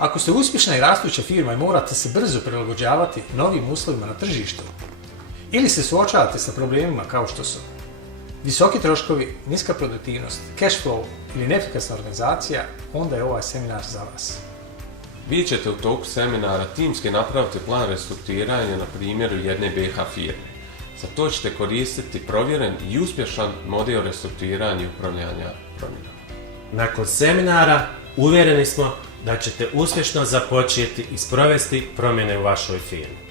Ako ste uspješna i rastuća firma i morate se brzo prilagođavati novim uslovima na tržištu, ili se suočavate sa problemima kao što su visoki troškovi, niska produktivnost, cash flow ili neefikasna organizacija, onda je ovaj seminar za vas. Vi ćete u toku seminara timski napraviti plan restrukturiranja na primjeru jedne BH firme. Za to ćete koristiti provjeren i uspješan model restrukturiranja i upravljanja promjenama. Nakon seminara uvjereni smo da ćete uspješno započeti i sprovesti promjene u vašoj firmi.